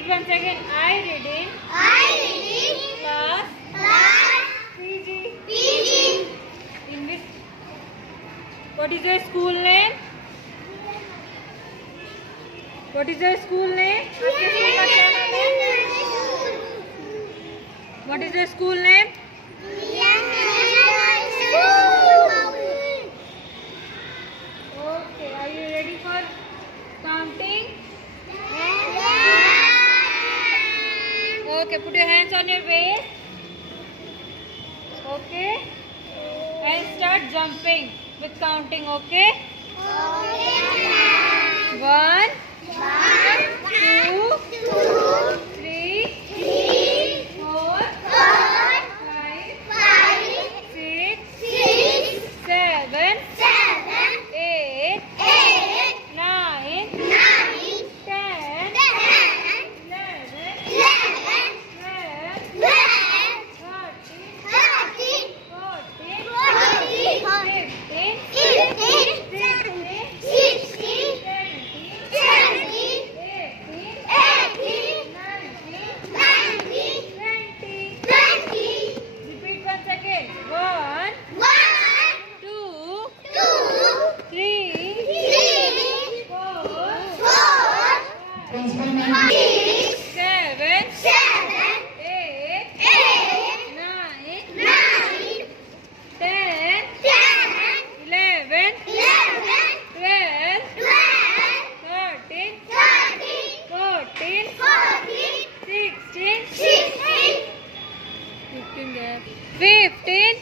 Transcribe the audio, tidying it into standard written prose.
Repeat once again. I reading. Class. PG. In which? What is your school name? What is your school name? आपके school का क्या नाम है? What is your school name? Okay. Are you ready for counting? Okay. Put your hands on your waist. Okay. And start jumping with counting. Okay. 1, 2, 3, 4, 5, 6, 7, 8, 9, 10, 11, 12, 13, 14, 15, 16, 17, 18, 19, 20. Repeat once again. 1, 2, 3, 4, 5, 6, 7, 8, 9, 10, 11, 12, 13, 14, 16, 15 there. 15,